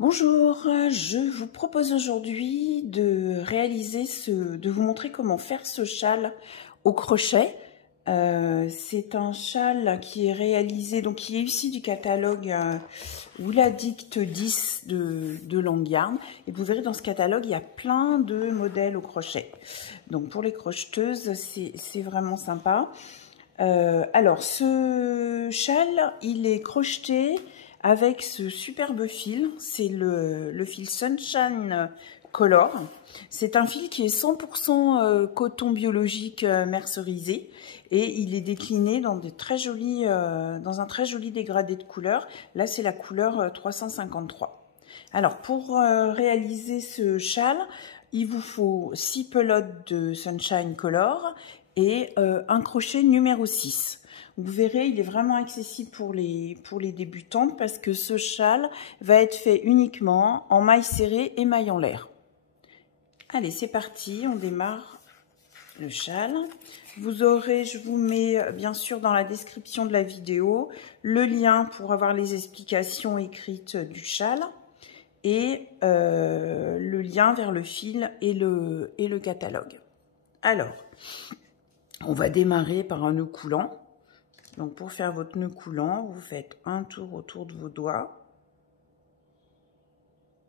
Bonjour, je vous propose aujourd'hui de de vous montrer comment faire ce châle au crochet. C'est un châle qui est réalisé, donc qui est issu du catalogue Wooladict 10 de Longyard. Et vous verrez dans ce catalogue, il y a plein de modèles au crochet. Donc pour les crocheteuses, c'est vraiment sympa. Alors ce châle, il est crocheté avec ce superbe fil, c'est le fil Sunshine Color. C'est un fil qui est 100% coton biologique mercerisé et il est décliné dans dans un très joli dégradé de couleurs. Là, c'est la couleur 353. Alors, pour réaliser ce châle, il vous faut 6 pelotes de Sunshine Color et un crochet numéro 6. Vous verrez, il est vraiment accessible pour les débutantes parce que ce châle va être fait uniquement en mailles serrées et mailles en l'air. Allez, c'est parti, on démarre le châle. Vous aurez, je vous mets bien sûr dans la description de la vidéo, le lien pour avoir les explications écrites du châle et le lien vers le fil et le catalogue. Alors, on va démarrer par un nœud coulant. Donc pour faire votre nœud coulant, vous faites un tour autour de vos doigts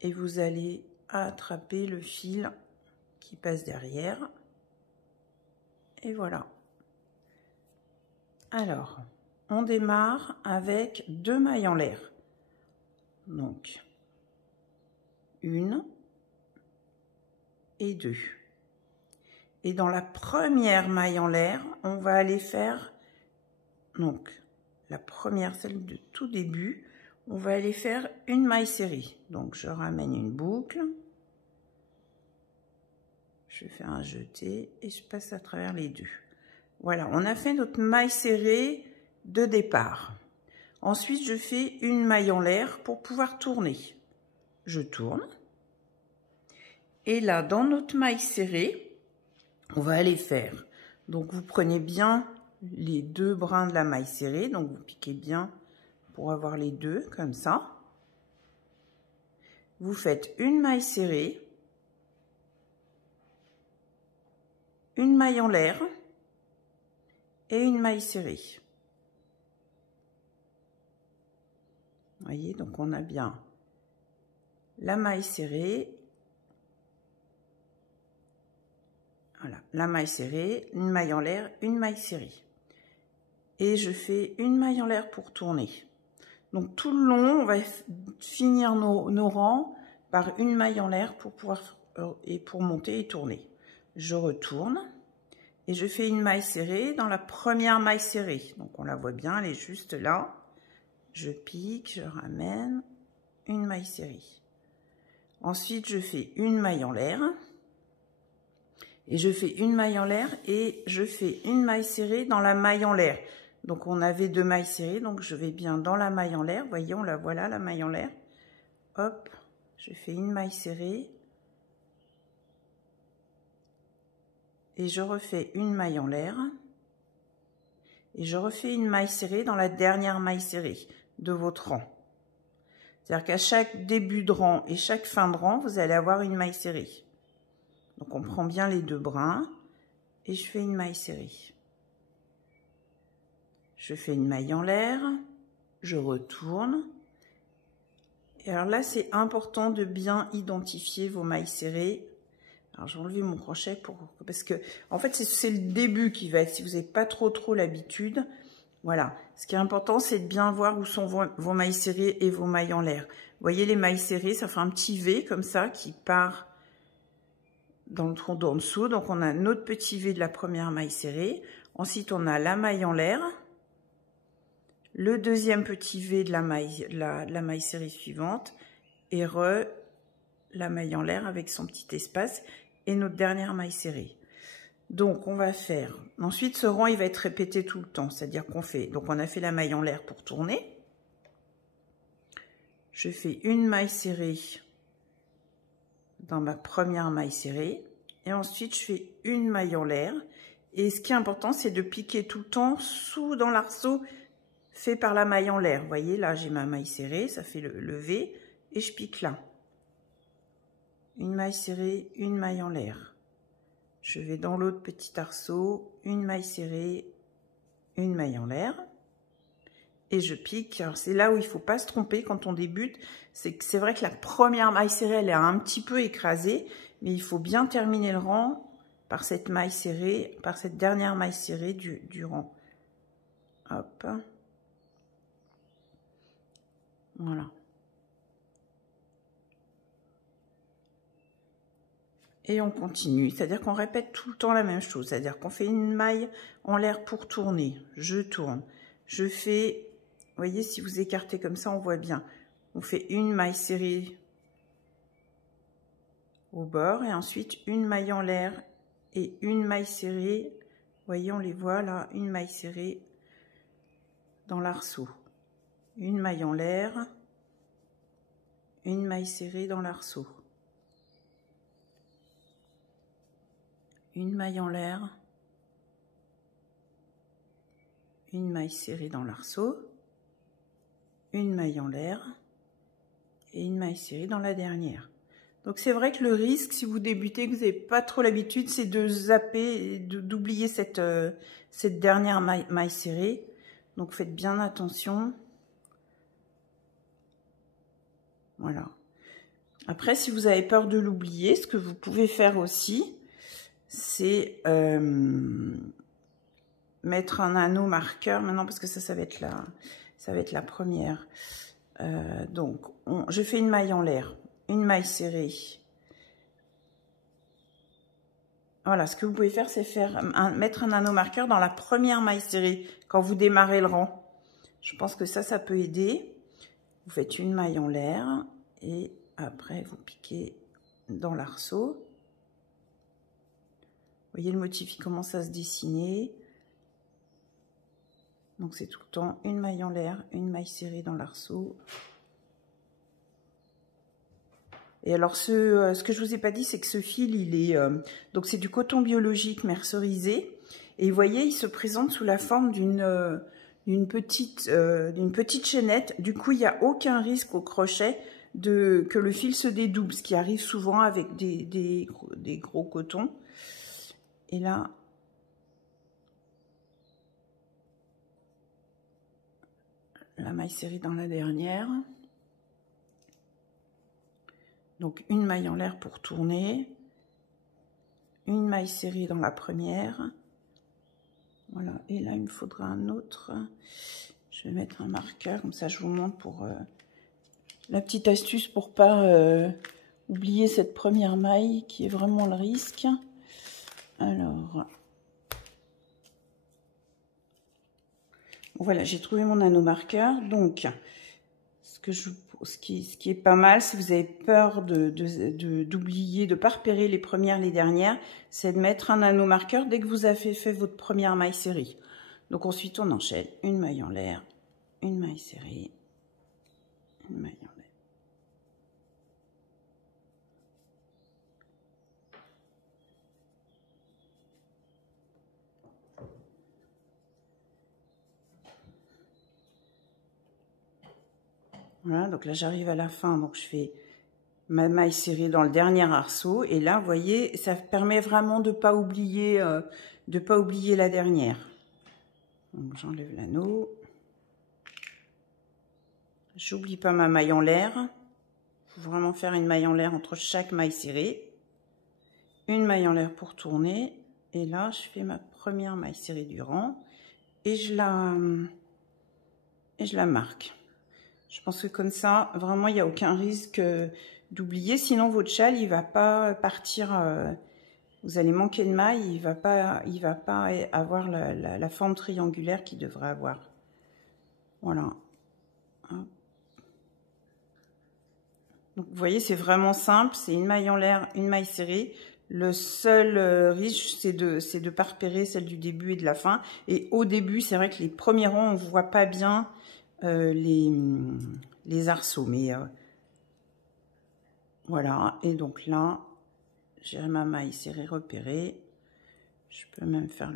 et vous allez attraper le fil qui passe derrière. Et voilà. Alors, on démarre avec 2 mailles en l'air. Donc, 1 et 2. Et dans la première maille en l'air, on va aller faire... Donc, la première, celle de tout début, on va aller faire une maille serrée. Donc, je ramène une boucle. Je fais un jeté et je passe à travers les deux. Voilà, on a fait notre maille serrée de départ. Ensuite, je fais une maille en l'air pour pouvoir tourner. Je tourne. Et là, dans notre maille serrée, on va aller faire. Donc, vous prenez bien les 2 brins de la maille serrée, donc vous piquez bien pour avoir les 2 comme ça. Vous faites une maille serrée, une maille en l'air et une maille serrée. Vous voyez, donc on a bien la maille serrée, voilà, la maille serrée, une maille en l'air, une maille serrée. Et je fais une maille en l'air pour tourner. Donc tout le long, on va finir nos rangs par une maille en l'air pour pouvoir pour monter et tourner. Je retourne et je fais une maille serrée dans la première maille serrée. Donc on la voit bien, elle est juste là. Je pique, je ramène une maille serrée. Ensuite, je fais une maille en l'air. Et je fais une maille en l'air et je fais une maille serrée dans la maille en l'air. Donc, on avait 2 mailles serrées, donc je vais bien dans la maille en l'air. Vous voyez, on la voit là, la maille en l'air. Hop, je fais une maille serrée. Et je refais une maille en l'air. Et je refais une maille serrée dans la dernière maille serrée de votre rang. C'est-à-dire qu'à chaque début de rang et chaque fin de rang, vous allez avoir une maille serrée. Donc, on prend bien les 2 brins et je fais une maille serrée. Je fais une maille en l'air, je retourne. Et alors là, c'est important de bien identifier vos mailles serrées. Alors, j'ai enlevé mon crochet parce que, en fait, c'est le début qui va être, si vous n'avez pas trop l'habitude. Voilà. Ce qui est important, c'est de bien voir où sont vos mailles serrées et vos mailles en l'air. Vous voyez, les mailles serrées, ça fait un petit V comme ça qui part dans le tronc d'en dessous. Donc, on a notre petit V de la première maille serrée. Ensuite, on a la maille en l'air. Le deuxième petit V de la maille serrée suivante. Et la maille en l'air avec son petit espace. Et notre dernière maille serrée. Donc, on va faire... Ensuite, ce rang, il va être répété tout le temps. C'est-à-dire qu'on fait... Donc, on a fait la maille en l'air pour tourner. Je fais une maille serrée dans ma première maille serrée. Et ensuite, je fais une maille en l'air. Et ce qui est important, c'est de piquer tout le temps dans l'arceau fait par la maille en l'air. Vous voyez, là, j'ai ma maille serrée, ça fait le V. et je pique là. Une maille serrée, une maille en l'air. Je vais dans l'autre petit arceau, une maille serrée, une maille en l'air. Et je pique. Alors c'est là où il ne faut pas se tromper quand on débute. C'est vrai que la première maille serrée, elle est un petit peu écrasée. Mais il faut bien terminer le rang par cette maille serrée, par cette dernière maille serrée du rang. Hop. Voilà. Et on continue, c'est-à-dire qu'on répète tout le temps la même chose, c'est-à-dire qu'on fait une maille en l'air pour tourner, je tourne, je fais, vous voyez, si vous écartez comme ça, on voit bien, on fait une maille serrée au bord et ensuite une maille en l'air et une maille serrée, vous voyez, on les voit là, une maille serrée dans l'arceau, une maille en l'air, une maille serrée dans l'arceau. Une maille en l'air, une maille serrée dans l'arceau, une maille en l'air et une maille serrée dans la dernière. Donc c'est vrai que le risque, si vous débutez, que vous n'avez pas trop l'habitude, c'est de zapper, d'oublier cette dernière maille serrée. Donc faites bien attention. Voilà. Après, si vous avez peur de l'oublier, ce que vous pouvez faire aussi, c'est mettre un anneau marqueur maintenant parce que ça va être la première. Donc je fais une maille en l'air, une maille serrée. Voilà, ce que vous pouvez faire, c'est mettre un anneau marqueur dans la première maille serrée quand vous démarrez le rang. Je pense que ça peut aider. Vous faites une maille en l'air et après vous piquez dans l'arceau. Vous voyez, le motif, il commence à se dessiner. Donc, c'est tout le temps une maille en l'air, une maille serrée dans l'arceau. Et alors, ce que je vous ai pas dit, c'est que ce fil, il est... donc, c'est du coton biologique mercerisé. Et vous voyez, il se présente sous la forme d'une petite chaînette. Du coup, il n'y a aucun risque au crochet que le fil se dédouble, ce qui arrive souvent avec des gros cotons. Et là, la maille serrée dans la dernière. Donc, une maille en l'air pour tourner. Une maille serrée dans la première. Voilà. Et là, il me faudra un autre. Je vais mettre un marqueur, comme ça je vous montre pour la petite astuce pour pas oublier cette première maille qui est vraiment le risque. Alors, voilà, j'ai trouvé mon anneau marqueur. Donc, ce qui est pas mal, si vous avez peur d'oublier, de ne pas repérer les premières, les dernières, c'est de mettre un anneau marqueur dès que vous avez fait votre première maille serrée. Donc ensuite, on enchaîne une maille en l'air, une maille serrée, une maille en l'air. Voilà, donc là j'arrive à la fin, donc je fais ma maille serrée dans le dernier arceau et là vous voyez ça permet vraiment de pas oublier la dernière. Donc j'enlève l'anneau, j'oublie pas ma maille en l'air, il faut vraiment faire une maille en l'air entre chaque maille serrée, une maille en l'air pour tourner et là je fais ma première maille serrée du rang et je la marque. Je pense que comme ça, vraiment, il n'y a aucun risque d'oublier. Sinon, votre châle, il ne va pas partir. Vous allez manquer de maille. Il va pas avoir la forme triangulaire qu'il devrait avoir. Voilà. Donc, vous voyez, c'est vraiment simple. C'est une maille en l'air, une maille serrée. Le seul risque, c'est de ne pas repérer celle du début et de la fin. Et au début, c'est vrai que les premiers rangs, on ne voit pas bien les arceaux, mais voilà. Et donc là, j'ai ma maille serrée repérée. Je peux même faire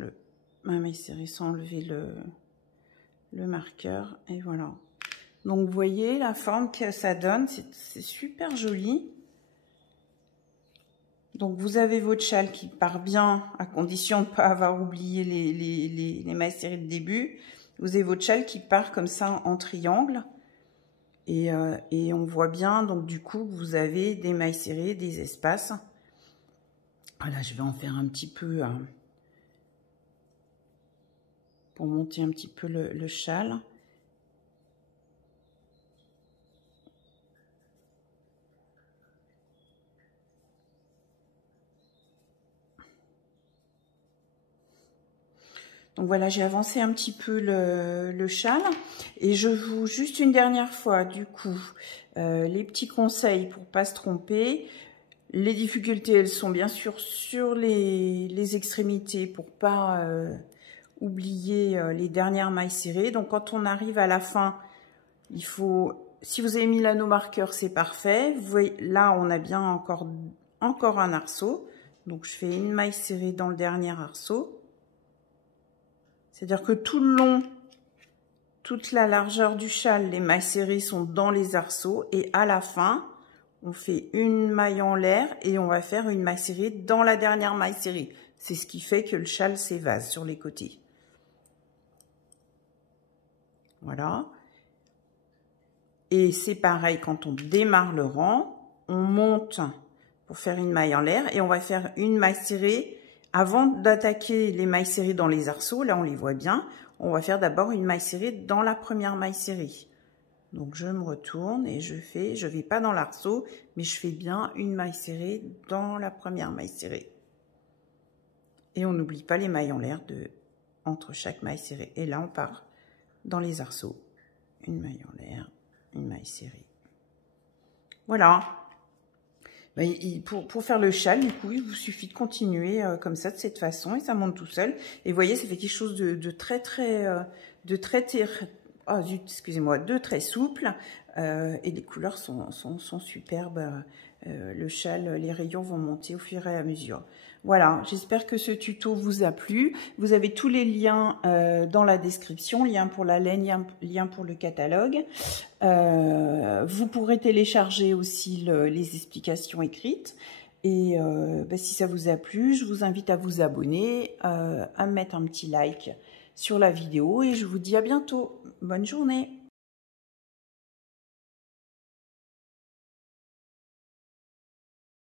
ma maille serrée sans enlever le marqueur. Et voilà. Donc vous voyez la forme que ça donne, c'est super joli. Donc vous avez votre châle qui part bien, à condition de ne pas avoir oublié les mailles serrées de début. Vous avez votre châle qui part comme ça en triangle. Et on voit bien, donc du coup, vous avez des mailles serrées, des espaces. Voilà, je vais en faire un petit peu pour monter un petit peu le châle. Donc voilà, j'ai avancé un petit peu le châle et je vous, juste une dernière fois, du coup, les petits conseils pour pas se tromper. Les difficultés, elles sont bien sûr sur les extrémités pour pas oublier les dernières mailles serrées. Donc quand on arrive à la fin, il faut, si vous avez mis l'anneau marqueur, c'est parfait. Vous voyez, là, on a bien encore un arceau. Donc je fais une maille serrée dans le dernier arceau. C'est-à-dire que tout le long, toute la largeur du châle, les mailles serrées sont dans les arceaux. Et à la fin, on fait une maille en l'air et on va faire une maille serrée dans la dernière maille serrée. C'est ce qui fait que le châle s'évase sur les côtés. Voilà. Et c'est pareil, quand on démarre le rang, on monte pour faire une maille en l'air et on va faire une maille serrée. Avant d'attaquer les mailles serrées dans les arceaux, là on les voit bien, on va faire d'abord une maille serrée dans la première maille serrée. Donc je me retourne et je vais pas dans l'arceau, mais je fais bien une maille serrée dans la première maille serrée. Et on n'oublie pas les mailles en l'air entre chaque maille serrée. Et là on part dans les arceaux. Une maille en l'air, une maille serrée. Voilà. Pour faire le châle, du coup, il vous suffit de continuer comme ça, de cette façon, et ça monte tout seul. Et vous voyez, ça fait quelque chose de très souple. Et les couleurs sont superbes. Le châle, les rayons vont monter au fur et à mesure. Voilà, j'espère que ce tuto vous a plu. Vous avez tous les liens dans la description, lien pour la laine, lien pour le catalogue. Vous pourrez télécharger aussi les explications écrites. Et si ça vous a plu, je vous invite à vous abonner, à mettre un petit like sur la vidéo et je vous dis à bientôt. Bonne journée!